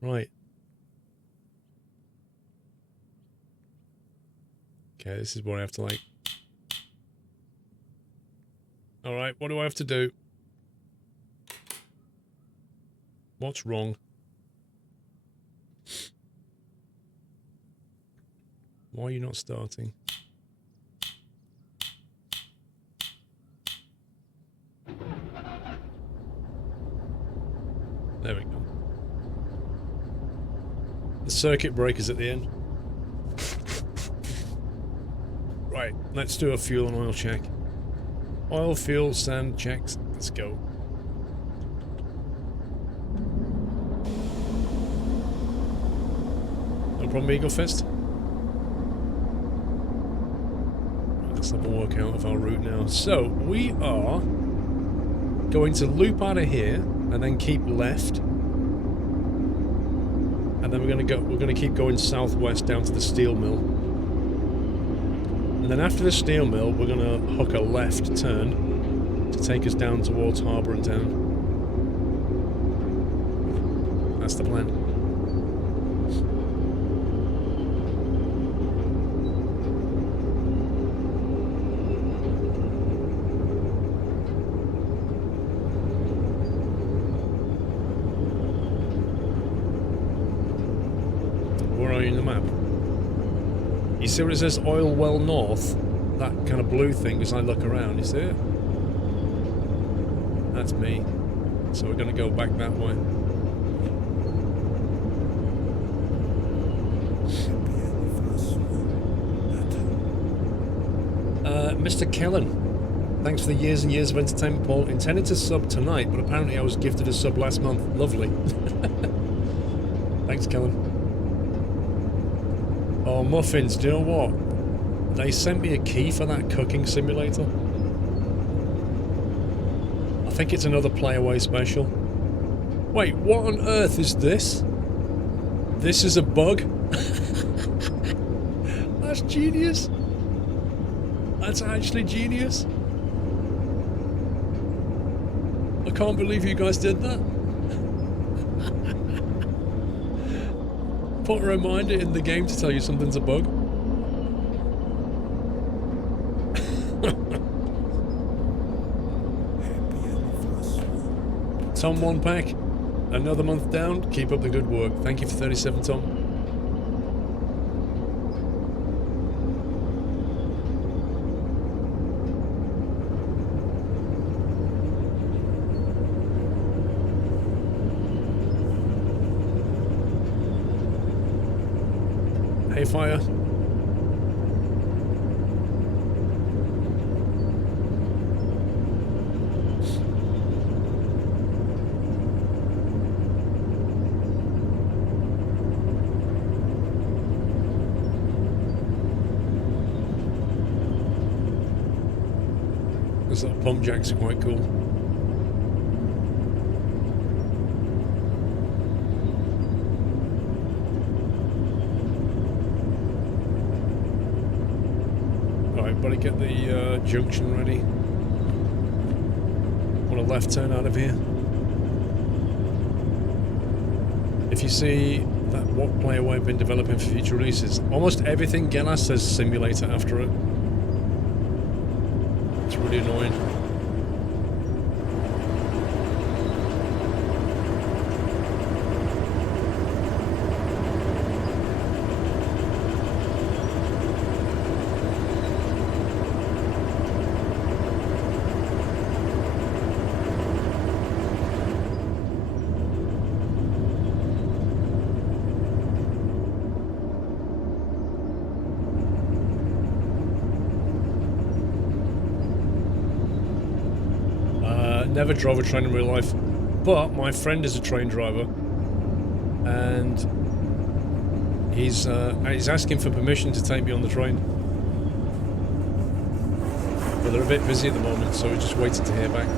Right. Okay, this is what I have to like... Alright, what do I have to do? What's wrong? Why are you not starting? There we go. The circuit breaker's at the end. Right, let's do a fuel and oil check. Oil, fuel, sand checks. Let's go. No problem, Eagle Fist? Let's have a work out of our route now. So, we are going to loop out of here and then keep left. And then we're gonna keep going southwest down to the steel mill. And then after the steel mill, we're gonna hook a left turn to take us down towards Harbour and Town. That's the plan. In the map. You see where it says oil well north? That kind of blue thing as I look around, you see it? That's me. So we're going to go back that way. Mr. Kellen, thanks for the years and years of entertainment, Paul. Intended to sub tonight, but apparently I was gifted a sub last month. Lovely. Thanks, Kellen. Oh, muffins, do you know what? They sent me a key for that cooking simulator. I think it's another Play Away special. Wait, what on earth is this? This is a bug? That's genius. That's actually genius. I can't believe you guys did that. Put a reminder in the game to tell you something's a bug. Tom, 1 pack. Another month down. Keep up the good work. Thank you for 37, Tom. Hey, fire. Those little pump jacks are quite cool. Better get the junction ready. Want a left turn out of here. If you see that what Play Away have been developing for future releases, almost everything Gelas says simulator after it. It's really annoying. Never drove a train in real life, but my friend is a train driver, and he's asking for permission to take me on the train. But they're a bit busy at the moment, so we're just waiting to hear back.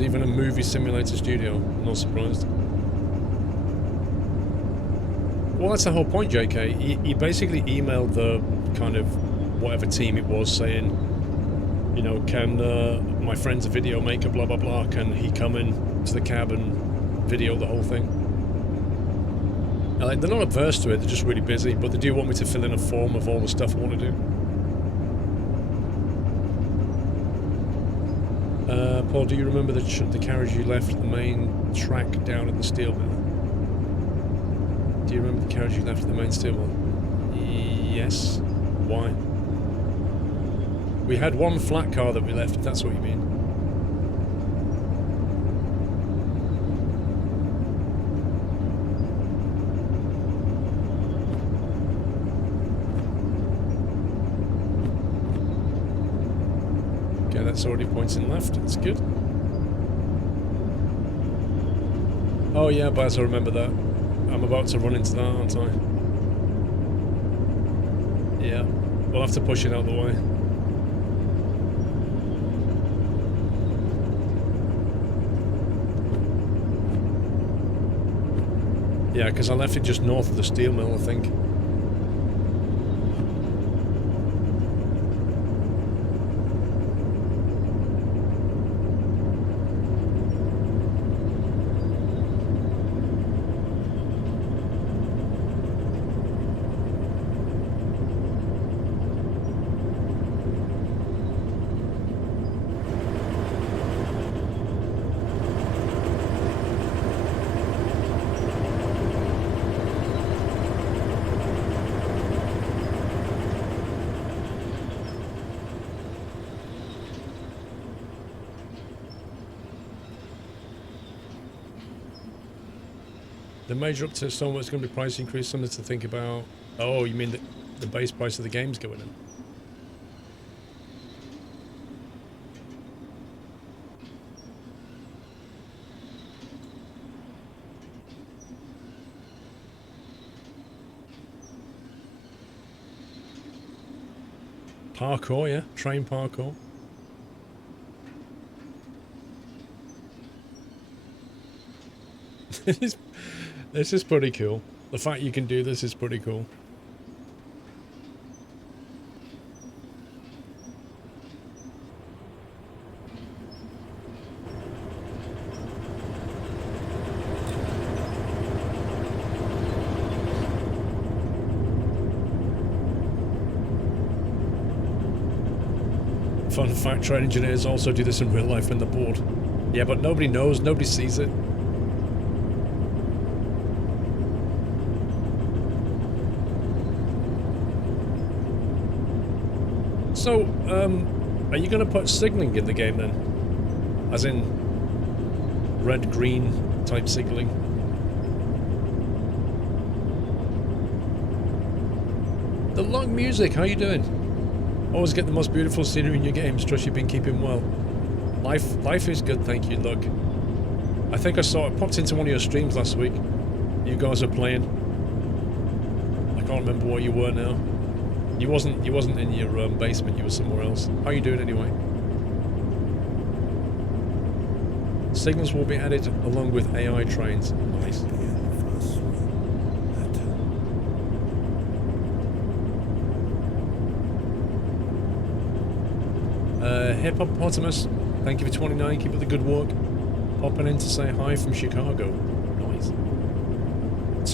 Even a movie simulator studio. I'm not surprised. Well, that's the whole point, JK. He basically emailed the kind of whatever team it was saying, you know, can my friend's a video maker, blah, blah, blah, can he come in to the cab and video the whole thing? And, like, they're not averse to it, they're just really busy, but they do want me to fill in a form of all the stuff I want to do. Paul, do you remember the carriage you left the main track down at the steel mill? Do you remember the carriage you left at the main steel mill? Yes. Why? We had one flat car that we left, if that's what you mean. Okay, that's already pointing left, that's good. Oh yeah, Baz, I remember that. I'm about to run into that, aren't I? Yeah, we'll have to push it out the way. Yeah, because I left it just north of the steel mill, I think. The major up to someone it's going to be price increase, something to think about. Oh, you mean the base price of the game's going in? Parkour, yeah, train parkour. This is pretty cool. The fact you can do this is pretty cool. Fun fact, train engineers also do this in real life when they're bored. Yeah, but nobody knows, nobody sees it. So, are you going to put signaling in the game then? As in red-green type signaling? The long music, how you doing? Always get the most beautiful scenery in your games. Trust you've been keeping well. Life is good, thank you. Look, I think I popped into one of your streams last week. You guys were playing. I can't remember where you were now. You wasn't in your basement. You were somewhere else. How are you doing anyway? Signals will be added along with AI trains. Nice. Hippopotamus, thank you for 29. Keep up the good work. Popping in to say hi from Chicago. Nice.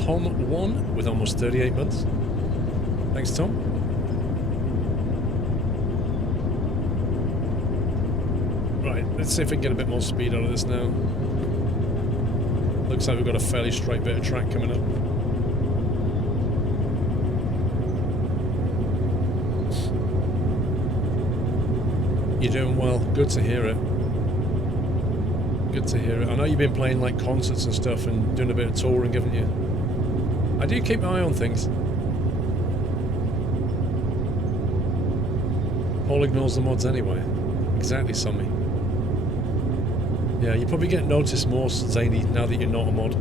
Tom 1 with almost 38 months. Thanks, Tom. Right, let's see if we can get a bit more speed out of this now. Looks like we've got a fairly straight bit of track coming up. You're doing well. Good to hear it. Good to hear it. I know you've been playing like concerts and stuff and doing a bit of touring, haven't you? I do keep my eye on things. Paul ignores the mods anyway. Exactly, Sammy. Yeah, you probably get noticed more, Zany, now that you're not a mod.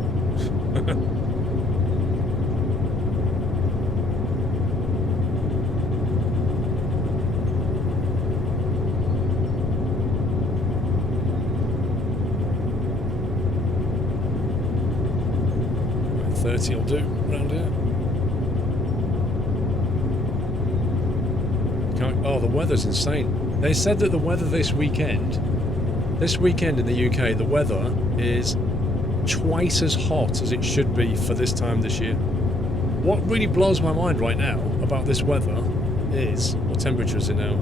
30 will do, round here. Oh, the weather's insane. They said that the weather this weekend in the UK, the weather is twice as hot as it should be for this time this year. What really blows my mind right now about this weather is, what temperature is it now?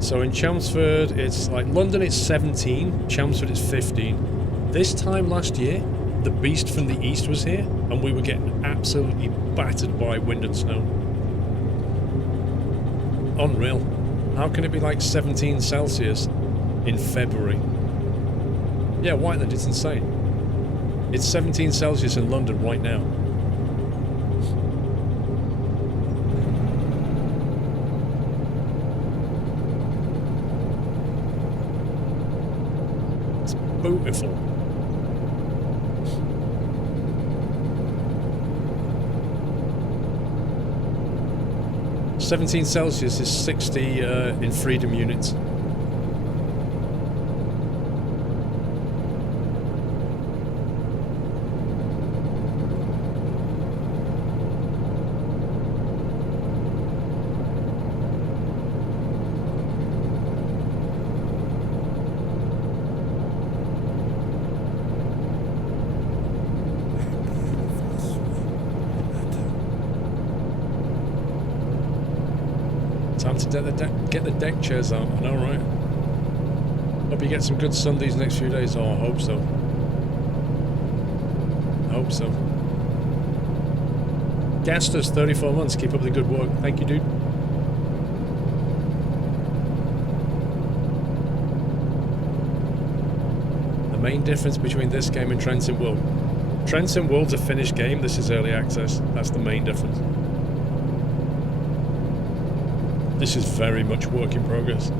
So in Chelmsford, it's like, London it's 17, Chelmsford it's 15. This time last year, the beast from the east was here, and we were getting absolutely battered by wind and snow. Unreal. How can it be like 17 Celsius in February? Yeah, Whiteland, it's insane. It's 17 Celsius in London right now. It's beautiful. "17 Celsius is 60 in freedom units." Time to get the deck chairs out, I know, right? Hope you get some good sun these next few days. Oh, I hope so. I hope so. Gastus, 34 months. Keep up the good work. Thank you, dude. The main difference between this game and Trenton World. Trenton World's a finished game. This is early access. That's the main difference. This is very much work in progress.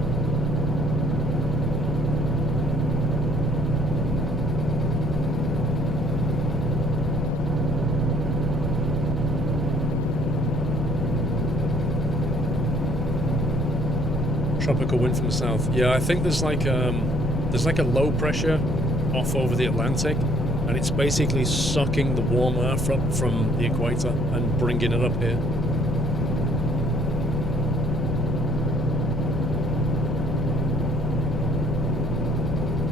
Tropical wind from the south. Yeah, I think there's like a low pressure off over the Atlantic, and it's basically sucking the warm air from the equator and bringing it up here.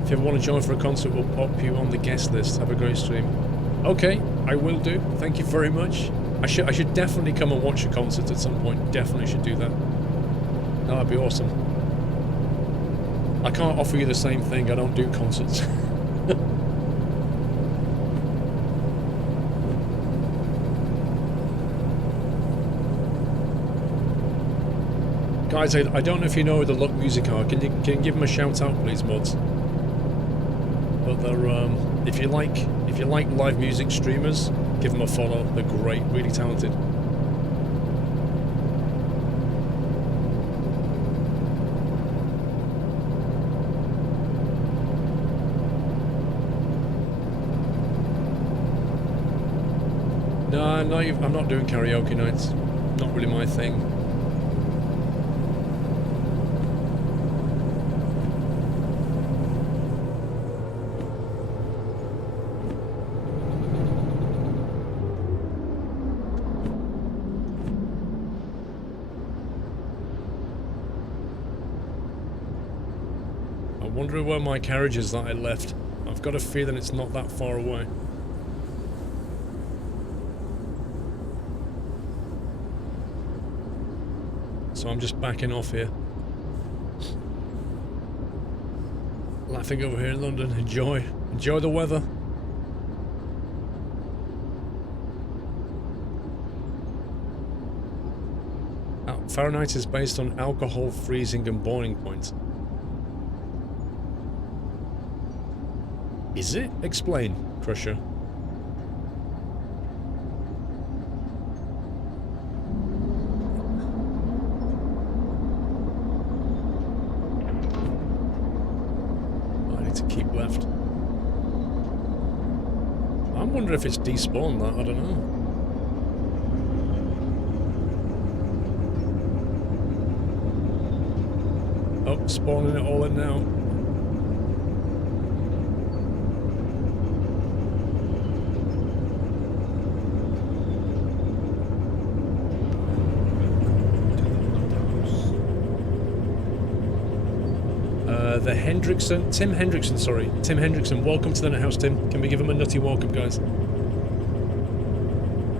If you ever want to join for a concert, we'll pop you on the guest list. Have a great stream. Okay, I will do. Thank you very much. I should definitely come and watch a concert at some point. Definitely should do that. That'd be awesome. I can't offer you the same thing. I don't do concerts. Guys, I don't know if you know who the Luck Music are. Can you give them a shout out, please, mods? But they're if you like live music streamers, give them a follow. They're great, really talented. No, I'm not doing karaoke nights. Not really my thing. I wonder where my carriage is that I left. I've got a feeling it's not that far away. So I'm just backing off here. Laughing over here in London. Enjoy the weather. Fahrenheit is based on alcohol freezing and boiling point. Is it? Explain, Crusher. I need to keep left. I wonder if it's despawned that, I don't know. Oh, spawning it all in now. The Hendrickson, Tim Hendrickson, sorry. Tim Hendrickson, welcome to the Net House, Tim. Can we give him a nutty welcome, guys?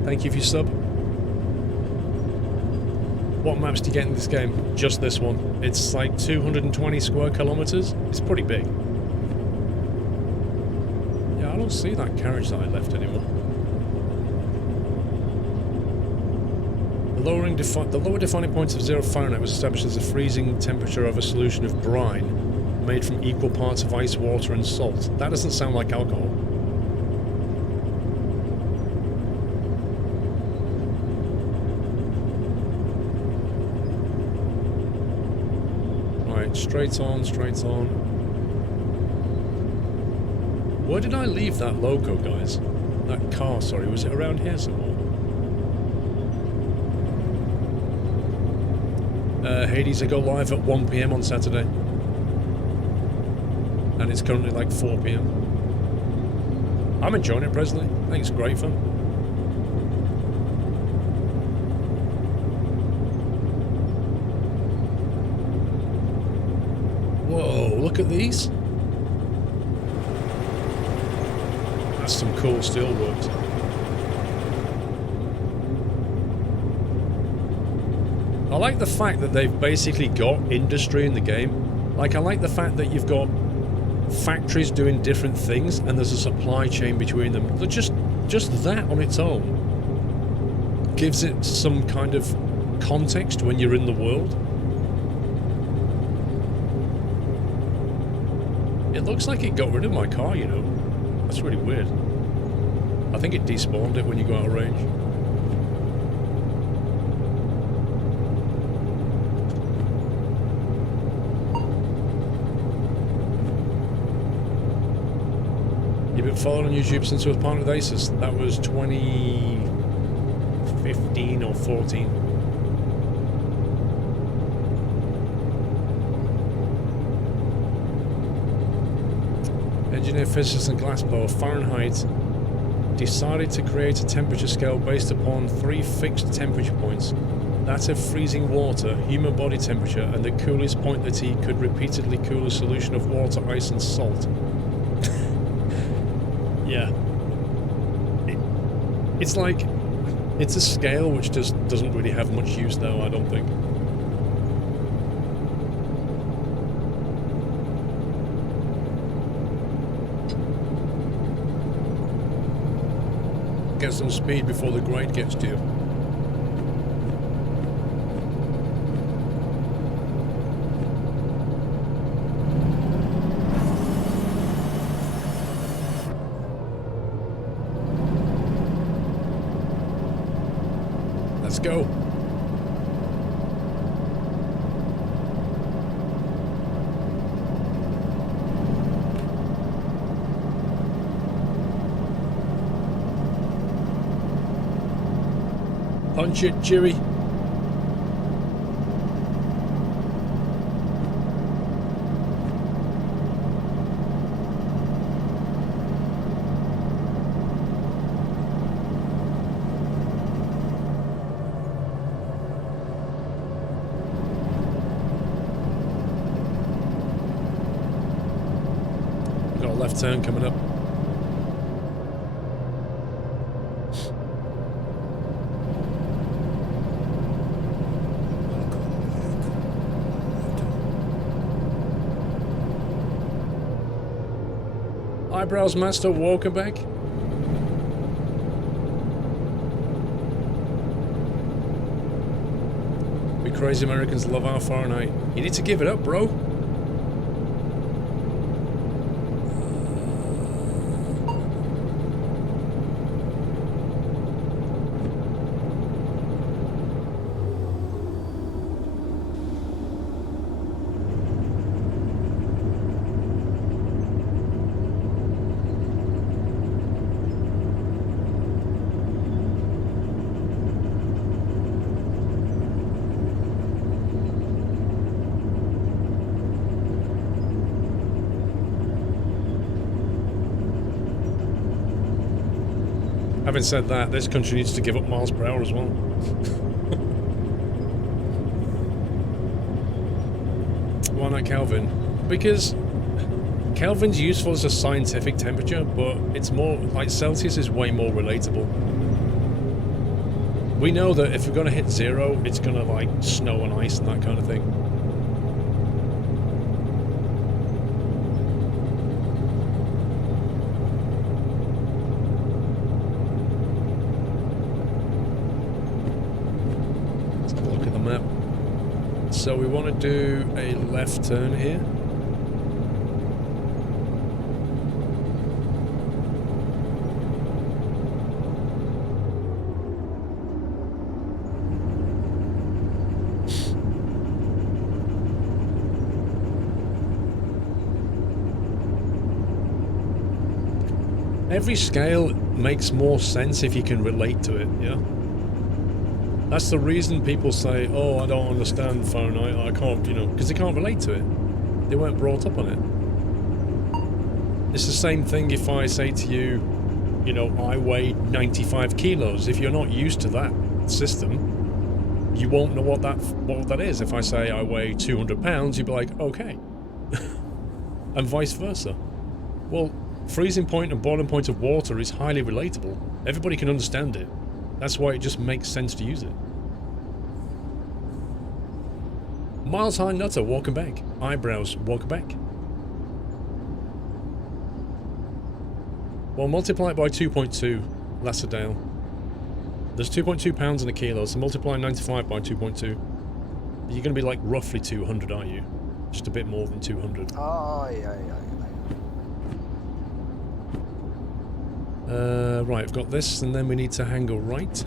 Thank you for your sub. What maps do you get in this game? Just this one. It's like 220 square kilometers. It's pretty big. Yeah, I don't see that carriage that I left anymore. The lower defining point of 0 Fahrenheit was established as a freezing temperature of a solution of brine made from equal parts of ice, water and salt. That doesn't sound like alcohol. Right, straight on, straight on. Where did I leave that loco, guys? That car, sorry, was it around here somewhere? Hades, I go live at 1 PM on Saturday. And it's currently like 4 PM. I'm enjoying it, Presley. I think it's great fun. Whoa, look at these. That's some cool steelworks. I like the fact that they've basically got industry in the game. Like, I like the fact that you've got factories doing different things and there's a supply chain between them. But just that on its own gives it some kind of context when you're in the world. It looks like it got rid of my car, you know. That's really weird. I think it despawned it when you go out of range. You've been following on YouTube since I was partnered with Asus. That was 2015 or 14. Engineer, physicist and glassblower Fahrenheit decided to create a temperature scale based upon 3 fixed temperature points. That of freezing water, human body temperature, and the coolest point that he could repeatedly cool a solution of water, ice and salt. Yeah. It's like, it's a scale which just doesn't really have much use though, I don't think. Get some speed before the grade gets to you. Let's go. Punch it, Cheery. Got a left turn coming up. Eyebrows Master, welcome back. We crazy Americans love our Fahrenheit. You need to give it up, bro. Having said that, this country needs to give up miles per hour as well. Why not, Calvin? Because Kelvin's useful as a scientific temperature, but it's more like Celsius is way more relatable. We know that if we're going to hit 0, it's going to like snow and ice and that kind of thing. Let's have a look at the map. So we want to do a left turn here. Every scale makes more sense if you can relate to it, yeah? That's the reason people say, oh, I don't understand Fahrenheit, I can't, you know, because they can't relate to it. They weren't brought up on it. It's the same thing if I say to you, you know, I weigh 95 kilos. If you're not used to that system, you won't know what that is. If I say I weigh 200 pounds, you'd be like, okay. And vice versa. Well, freezing point and boiling point of water is highly relatable. Everybody can understand it. That's why it just makes sense to use it. Miles High Nutter, welcome back. Eyebrows, welcome back. Well, multiply it by 2.2, Lassadale. There's 2.2 pounds in a kilo, so multiply 95 by 2.2. You're going to be like roughly 200, aren't you? Just a bit more than 200. Oh, yeah. Right, I've got this, and then we need to hang a right.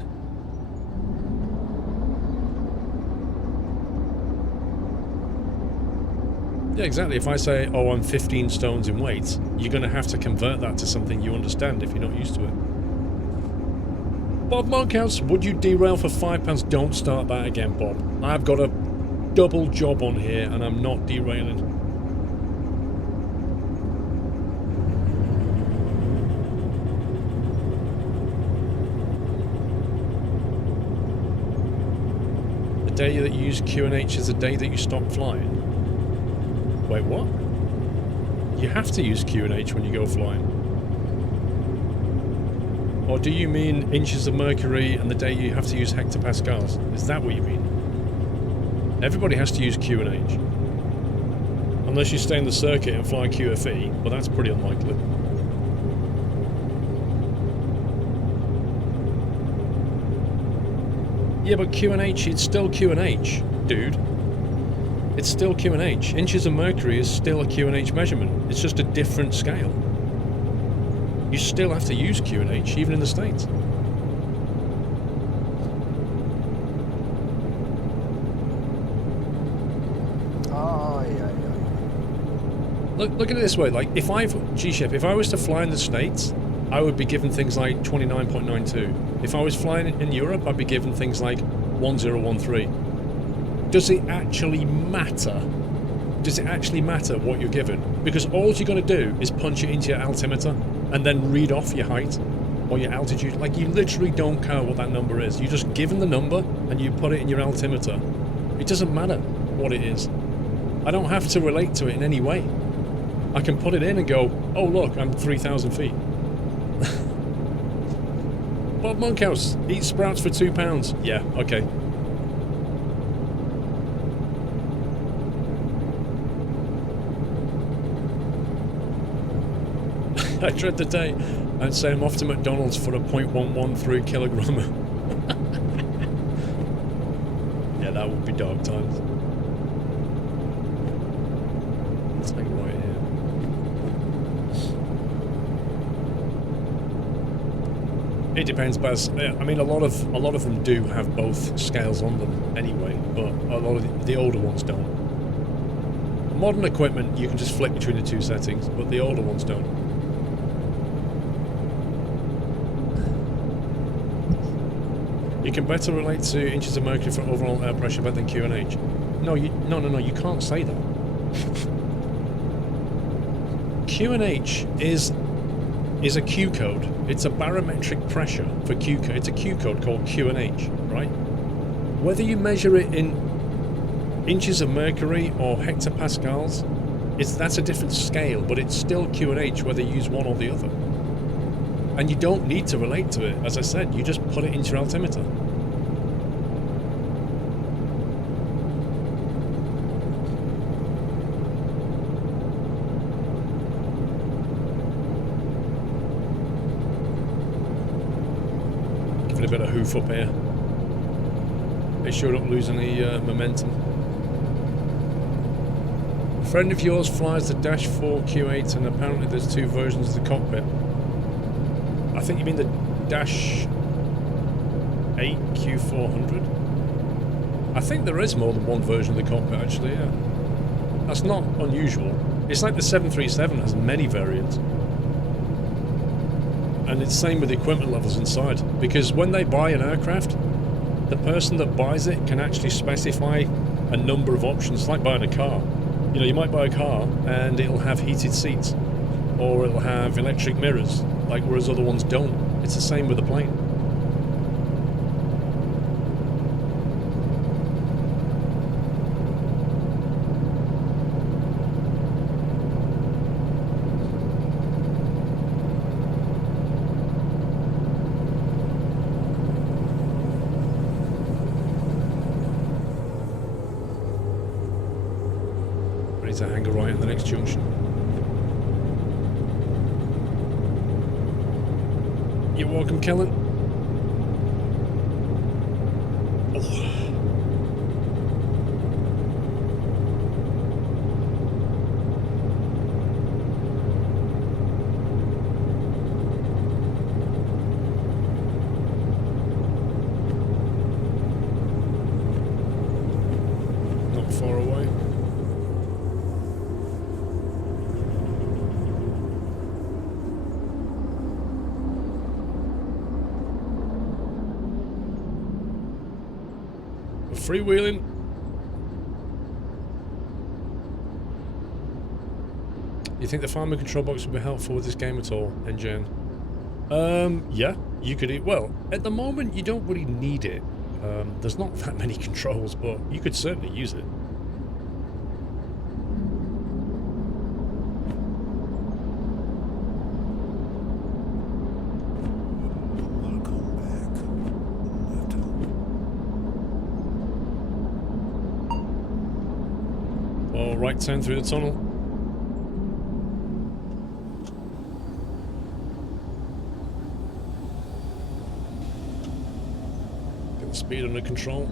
Yeah, exactly. If I say, oh, I'm 15 stones in weight, you're going to have to convert that to something you understand if you're not used to it. Bob Monkhouse, would you derail for £5? Don't start that again, Bob. I've got a double job on here, and I'm not derailing. The day that you use QNH is the day that you stop flying. Wait, what? You have to use QNH when you go flying. Or do you mean inches of mercury and the day you have to use hectopascals? Is that what you mean? Everybody has to use QNH. Unless you stay in the circuit and fly QFE, but that's pretty unlikely. Yeah, but QNH, it's still QNH, dude. It's still QNH. Inches of mercury is still a QNH measurement. It's just a different scale. You still have to use QNH, even in the States. Oh, yeah. Look at it this way. Like, if I was to fly in the States, I would be given things like 29.92. If I was flying in Europe, I'd be given things like 1013. Does it actually matter? Does it actually matter what you're given? Because all you're going to do is punch it into your altimeter and then read off your height or your altitude. Like, you literally don't care what that number is. You're just given the number and you put it in your altimeter. It doesn't matter what it is. I don't have to relate to it in any way. I can put it in and go, oh look, I'm 3,000 feet. Bob Monkhouse, eat sprouts for £2. Yeah, okay. I dread the day I'd say I'm off to McDonald's for a 0.113 kilogram. Yeah, that would be dark times. Let's hang right here. It depends, Baz. I mean, a lot of them do have both scales on them anyway, but a lot of the older ones don't. Modern equipment, you can just flick between the two settings, but the older ones don't. You can better relate to inches of mercury for overall air pressure better than QNH. No, you can't say that. QNH is a Q code. It's a barometric pressure for Q code. It's a Q code called QNH, right? Whether you measure it in inches of mercury or hectopascals, That's a different scale, but it's still Q&H whether you use one or the other. And you don't need to relate to it. As I said, you just put it into your altimeter. Give it a bit of hoof up here. Make sure you don't lose any momentum. A friend of yours flies the Dash 4 Q8 and apparently there's two versions of the cockpit. I think you mean the Dash 8 Q400? I think there is more than one version of the cockpit actually, yeah. That's not unusual. It's like the 737 has many variants. And it's the same with the equipment levels inside. Because when they buy an aircraft, the person that buys it can actually specify a number of options. It's like buying a car. You know, you might buy a car and it'll have heated seats. Or it'll have electric mirrors. Like whereas other ones don't. It's the same with the plane. Ready to hang a right in the next junction. You're welcome, Kellen. Oh. Not far away. Freewheeling. You think the farmer control box would be helpful with this game at all, NJN? Yeah, you could. Well, at the moment you don't really need it. There's not that many controls, but you could certainly use it. Right turn through the tunnel. Get the speed under control.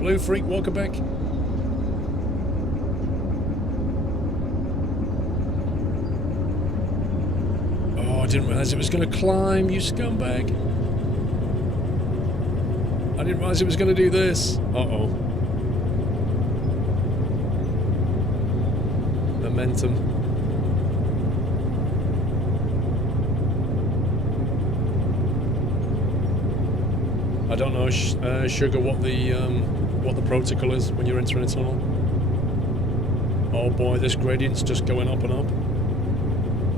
Blue Freak, welcome back. Oh, I didn't realise it was going to climb, you scumbag. I didn't realise it was going to do this. Uh-oh. Momentum. I don't know, Sugar, what the protocol is when you're entering a tunnel. Oh boy, this gradient's just going up and up.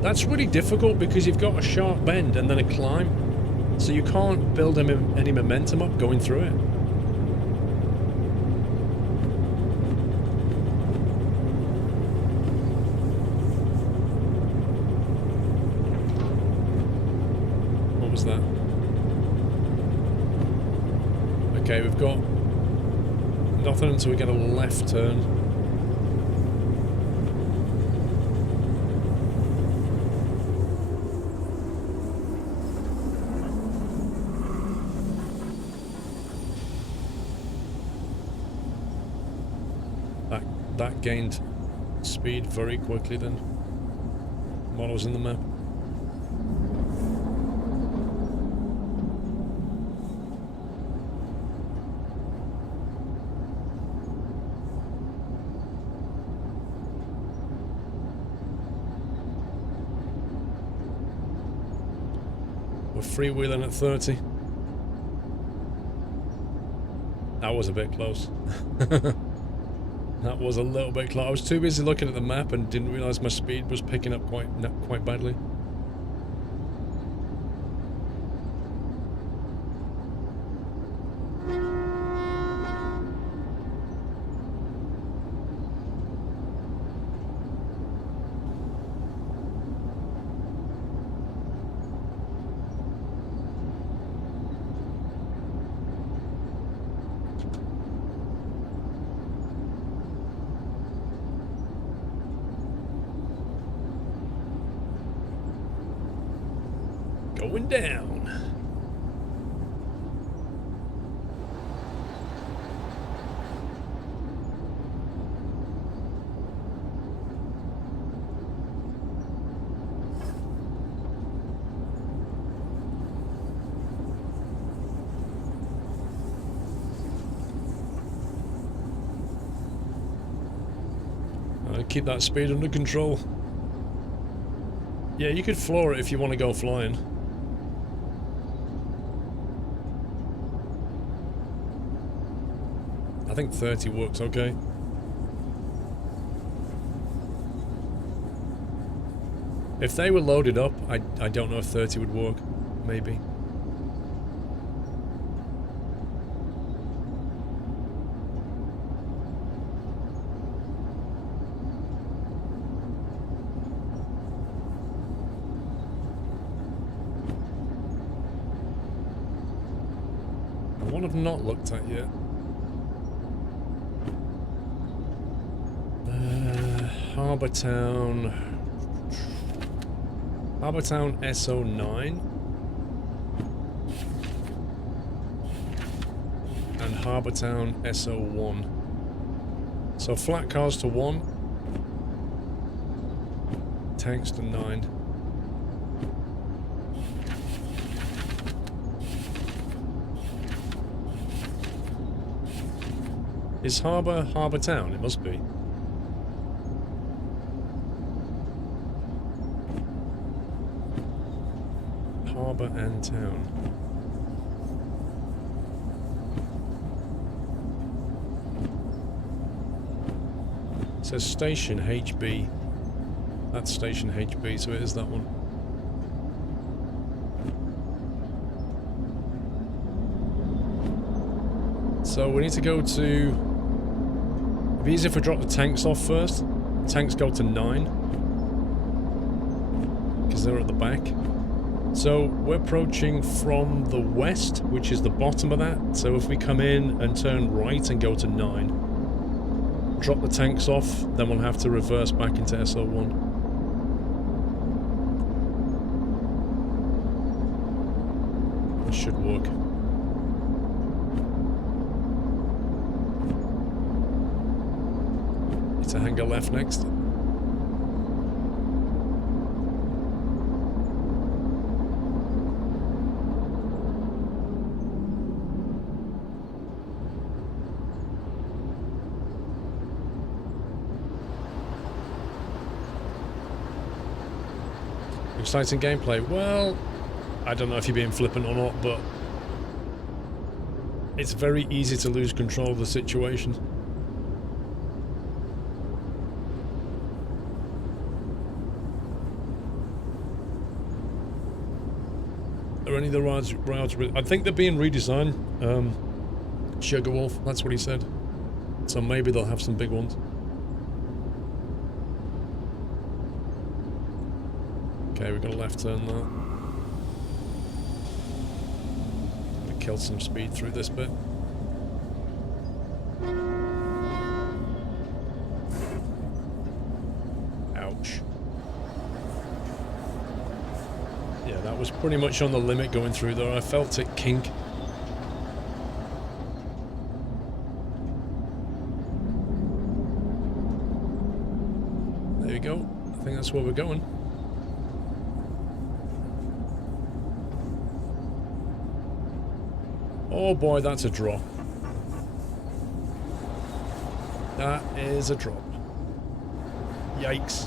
That's really difficult because you've got a sharp bend and then a climb. So you can't build any momentum up going through it. What was that? Okay, we've got nothing until we get a left turn. That gained speed very quickly then, while I was in the map. We're freewheeling at 30. That was a bit close. That was a little bit close. I was too busy looking at the map and didn't realise my speed was picking up quite badly. Going down. Keep that speed under control. Yeah, you could floor it if you want to go flying. I think 30 works okay. If they were loaded up, I don't know if 30 would work. Maybe. One I've not looked at yet. Harbour Town SO9 and Harbour Town SO1. So flat cars to 1, tanks to 9. Is Harbour Town? It must be. Harbour and Town. It says Station HB. That's Station HB, so it is that one. So we need to go to... It'd be easier if we drop the tanks off first. Tanks go to 9. Because they're at the back. So we're approaching from the west, which is the bottom of that. So if we come in and turn right and go to 9, drop the tanks off, then we'll have to reverse back into SO1. This should work. It's a hangar left next. Exciting gameplay. Well, I don't know if you're being flippant or not, but it's very easy to lose control of the situation. Are any of the routes? I think they're being redesigned. Sugarwolf, that's what he said. So maybe they'll have some big ones. Okay, we've got a left turn there. We killed some speed through this bit. Ouch. Yeah, that was pretty much on the limit going through there. I felt it kink. There you go. I think that's where we're going. Oh boy, that's a drop. That is a drop. Yikes.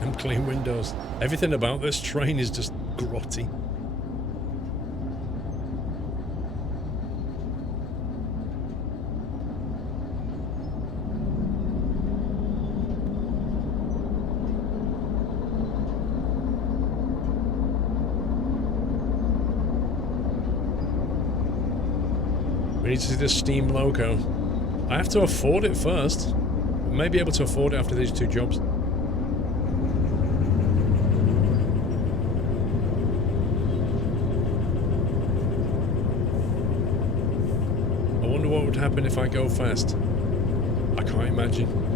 And clean windows. Everything about this train is just grotty. We need to see this steam loco. I have to afford it first. I may be able to afford it after these 2 jobs. would happen if I go fast? I can't imagine.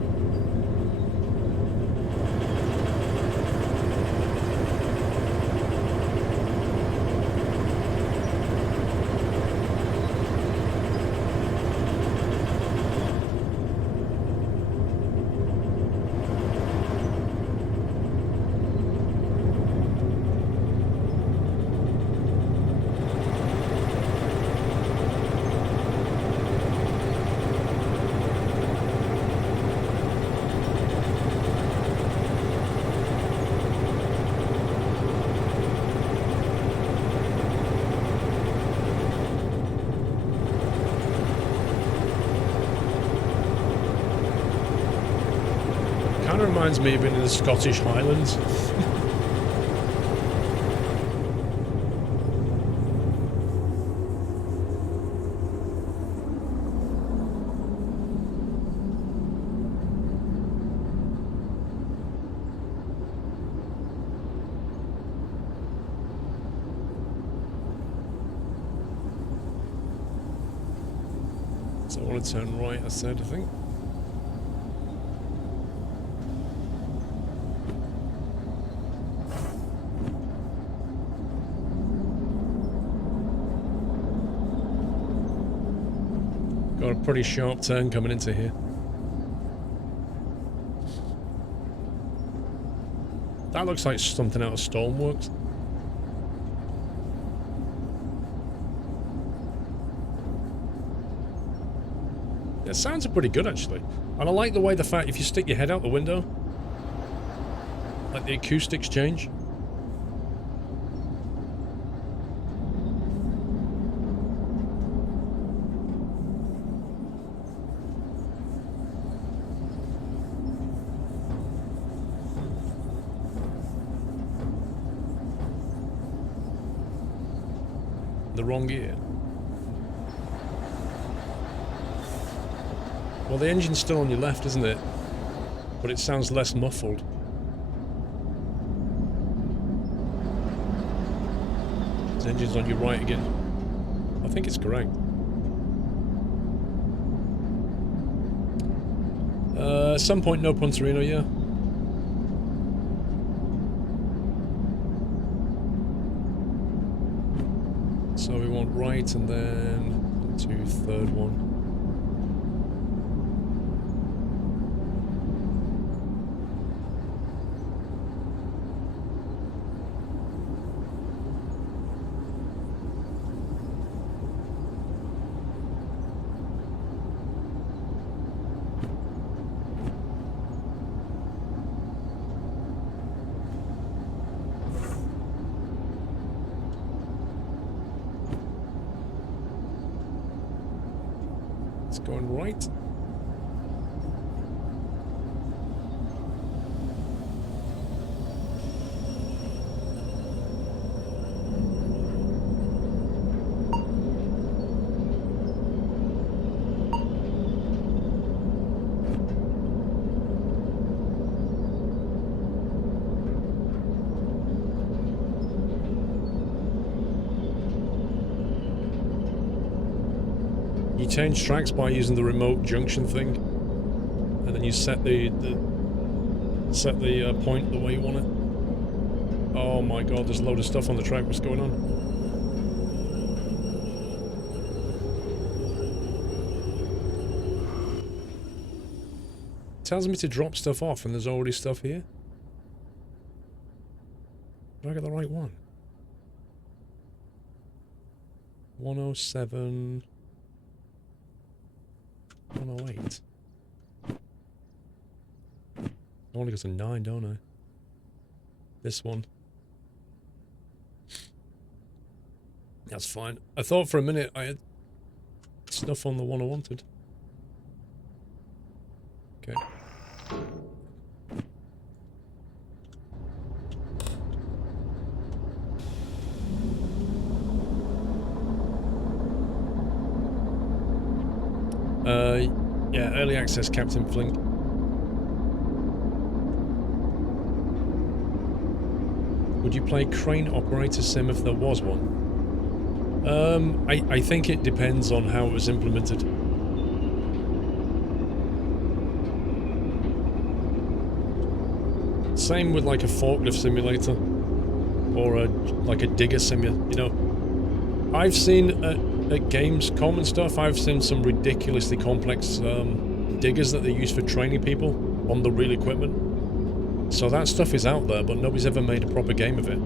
Kind of reminds me of being in the Scottish Highlands. So I want to turn right, I said, I think. Got a pretty sharp turn coming into here. That looks like something out of Stormworks. It sounds pretty good, actually. And I like the way the fact if you stick your head out the window, like the acoustics change. The wrong gear. Well, the engine's still on your left, isn't it? But it sounds less muffled. The engine's on your right again. I think it's correct. At some point, no Punterino, yeah. So we want right and then to third one. Going right. You change tracks by using the remote junction thing, and then you set the point the way you want it. Oh my god, there's a load of stuff on the track. What's going on? It tells me to drop stuff off, and there's already stuff here. Did I get the right one? 107... 108. I only got a 9, don't I? This one. That's fine. I thought for a minute I had stuff on the one I wanted. Okay. Yeah, early access, Captain Flink. Would you play Crane Operator Sim if there was one? I think it depends on how it was implemented. Same with like a forklift simulator or like a digger simulator. You know, I've seen at Gamescom and stuff. I've seen some ridiculously complex diggers that they use for training people on the real equipment. So that stuff is out there, but nobody's ever made a proper game of it.